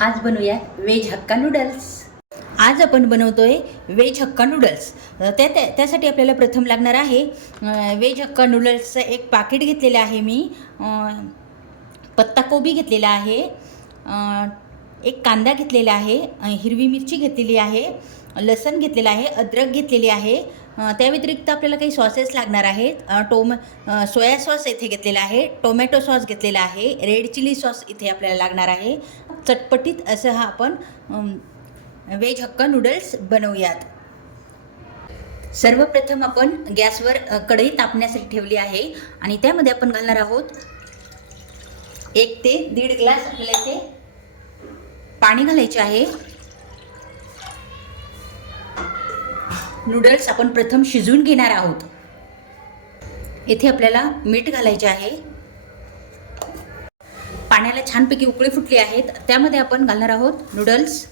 आज बनवूया veg hakka noodles. आज आपण बनवतोय वेज हक्का नूडल्स। त्यासाठी आपल्याला प्रथम लागणार आहे वेज हक्का नूडल्सचं एक पाकिट घेतलेलं आहे मी, पत्ताकोबी घेतलेला आहे, एक कांदा घेतलेला आहे, हिरवी मिरची घेतलेली आहे, लसण घेतलेला आहे, अद्रक घेतलेली आहे। त्या व्यतिरिक्त आपल्याला काही सॉसेस लागणार आहेत। सोया सॉस इथे घेतलेला आहे, टोमॅटो सॉस घेतलेला आहे, रेड चिली सॉस इथे आपल्याला लागणार आहे। चटपटीत असं हा आपण वेज हक्का नूडल्स बनवूयात। सर्वप्रथम आपण गॅसवर कढई तापण्यासाठी ठेवली आहे आणि त्यामध्ये आपण घालणार आहोत 1 ते 1.5 ग्लास आपल्याला इथे पाणी घालायचे आहे। नूडल्स आपण प्रथम शिजवून घेणार आहोत। इथे आपल्याला मीठ घालायचे आहे। पाण्याला छानपैकी उकळी फुटली आहेत, त्यामध्ये आपण घालणार आहोत नूडल्स।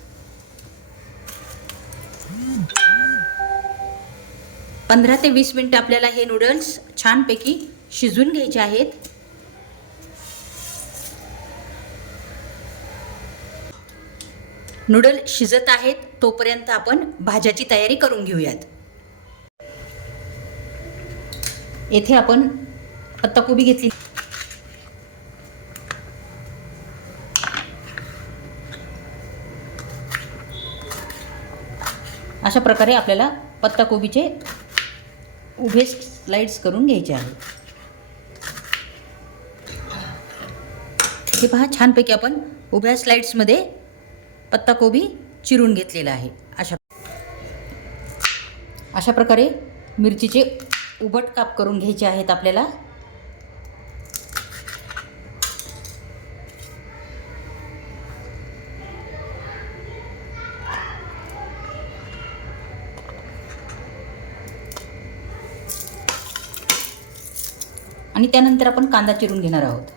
15 ते 20 मिनिट आपल्याला हे नूडल्स छानपैकी शिजवून घ्यायचे आहेत। नूडल्स शिजत आहेत तोपर्यंत आपण भाज्याची तयारी करून घेऊयात। येथे आपण पत्ताकोबी घेतली, अशा प्रकारे आपल्याला पत्ताकोबीचे उभे स्लाइड्स करून घ्यायचे आहेत। हे पहा, छानपैकी आपण उभ्या स्लाइड्समध्ये पत्ताकोबी चिरून घेतलेला आहे। अशा प्रकारे मिरचीचे उभट काप करून घ्यायचे आहेत आपल्याला। आणि त्यानंतर आपण कांदा चिरून घेणार आहोत।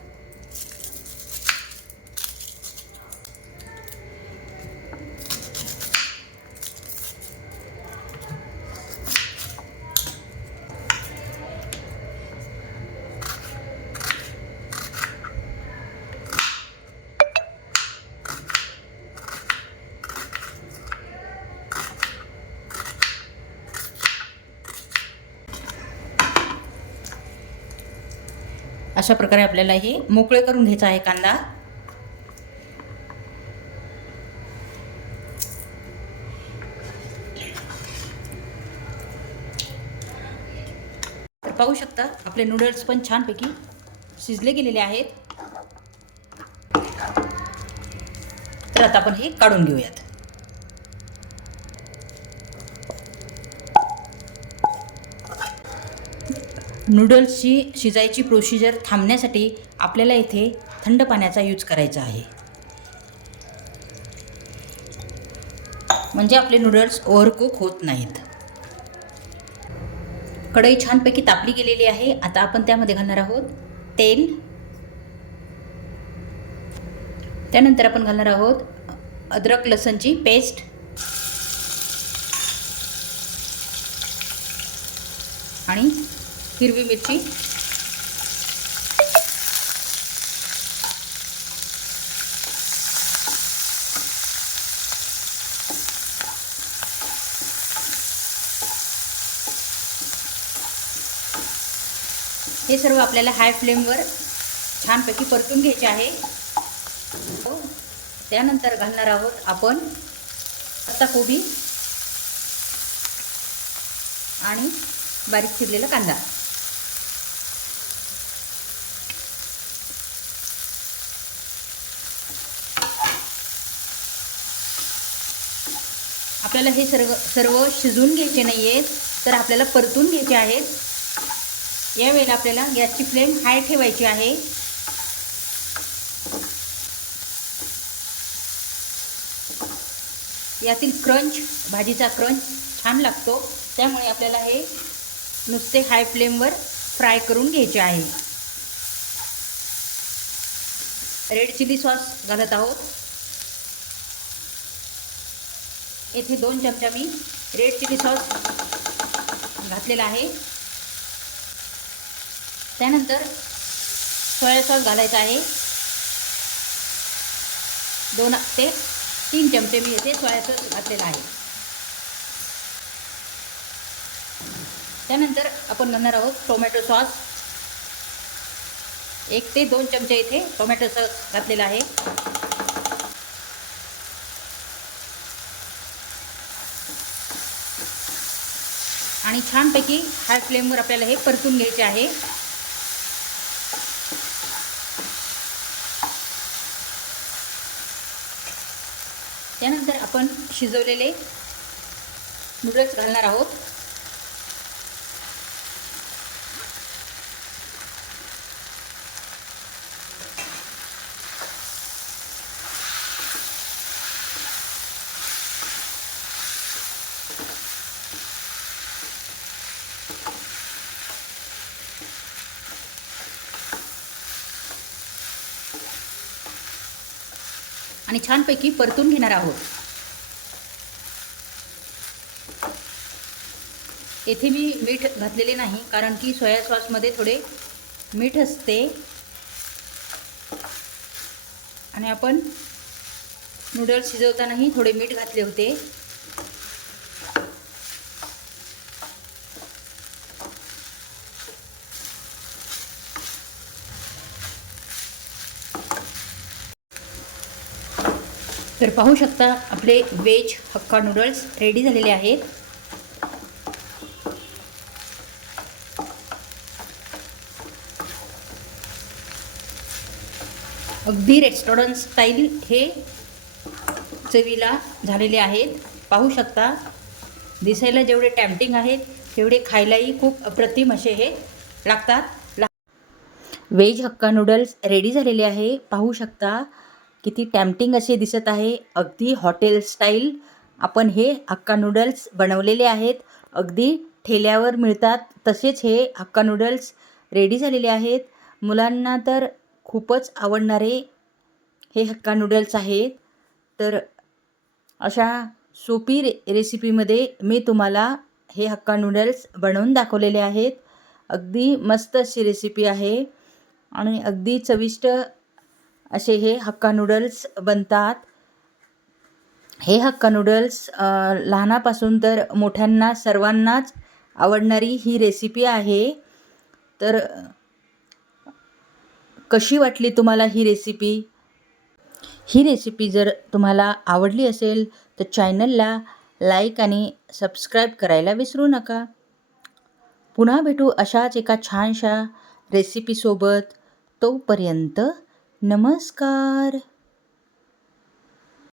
अशा प्रकारे आपल्याला हे मोकळे करून घ्यायचा आहे कांदा। तर पाहू शकता आपले नूडल्स पण छानपैकी शिजले गेलेले आहेत। तर आता आपण हे काढून घेऊयात। नूडल्सची शिजायची प्रोसिजर थांबण्यासाठी आपल्याला इथे थंड पाण्याचा यूज करायचा आहे, म्हणजे आपले नूडल्स ओव्हरकुक होत नाहीत। कढई छानपैकी तापली गेलेली आहे। आता आपण त्यामध्ये घालणार आहोत तेल, त्यानंतर आपण घालणार आहोत अद्रक लसणची पेस्ट आणि हिरवी मिरची, हे सर्व आपल्याला हाय फ्लेमवर छानपैकी परतून घ्यायचे आहे। त्यानंतर घालणार आहोत आपण पत्ताकोबी आणि बारीक चिरलेला कांदा। आपल्याला हे सर्व शिजवून घ्यायचे नाही आहेत, तर आपल्याला परतून घ्यायचे आहेत। यावेळेला आपल्याला गॅसची फ्लेम हाय ठेवायची आहे। यातील क्रंच, भाजीचा क्रंच छान लागतो, त्यामुळे आपल्याला हे नुसते हाय फ्लेमवर फ्राय करून घ्यायचे आहे। रेड चिली सॉस घालत आहोत। येथे 2 चमचा मी रेड चिली सॉस घातलेला आहे। त्यानंतर सोया सॉस घालायचा आहे। 2 ते 3 चमचे मी येथे सोया सॉस घातलेला आहे. त्यानंतर आपण घालणार आहोत टोमॅटो सॉस. 1 ते 2 चमचे इथे टोमॅटो सॉस घातलेला आहे. आणि छानपैकी हाय फ्लेमवर आपल्याला हे परतून घ्यायचे आहे. त्यानंतर आपण शिजवलेले नूडल्स घालणार आहोत. आणि छानपैकी परतून घेणार आहोत. येथे मी मीठ घातलेले नाही, कारण की सोया सॉसमध्ये थोडे मीठ असते आणि आपण नूडल्स शिजवतानाही थोडे मीठ घातले होते. तर पाहू शकता आपले व्हेज हक्का नूडल्स रेडी झालेले आहेत. अगदी रेस्टॉरंट स्टाईल हे चवीला झालेले आहेत. पाहू शकता, दिसायला जेवढे टॅम्पटिंग आहेत तेवढे खायलाही खूप अप्रतिम असे हे लागतात. व्हेज हक्का नूडल्स रेडी झालेले आहे. पाहू शकता किती टॅम्पटिंग असे दिसत आहे. अगदी हॉटेल स्टाईल आपण हे हक्का नूडल्स बनवलेले आहेत. अगदी ठेल्यावर मिळतात तसेच हे हक्का नूडल्स रेडी झालेले आहेत. मुलांना तर खूपच आवडणारे हे हक्का नूडल्स आहेत. तर अशा सोपी रेसिपीमध्ये मी तुम्हाला हे हक्का नूडल्स बनवून दाखवलेले आहेत. अगदी मस्त अशी रेसिपी आहे आणि अगदी चविष्ट असे हे हक्का नूडल्स बनतात. हे हक्का नूडल्स लहानापासून तर मोठ्यांना सर्वांनाच आवडणारी ही रेसिपी आहे. तर कशी वाटली तुम्हाला ही रेसिपी? ही रेसिपी जर तुम्हाला आवडली असेल तर चॅनलला लाईक आणि सबस्क्राईब करायला विसरू नका. पुन्हा भेटू अशाच एका छानशा रेसिपीसोबत. तोपर्यंत नमस्कार.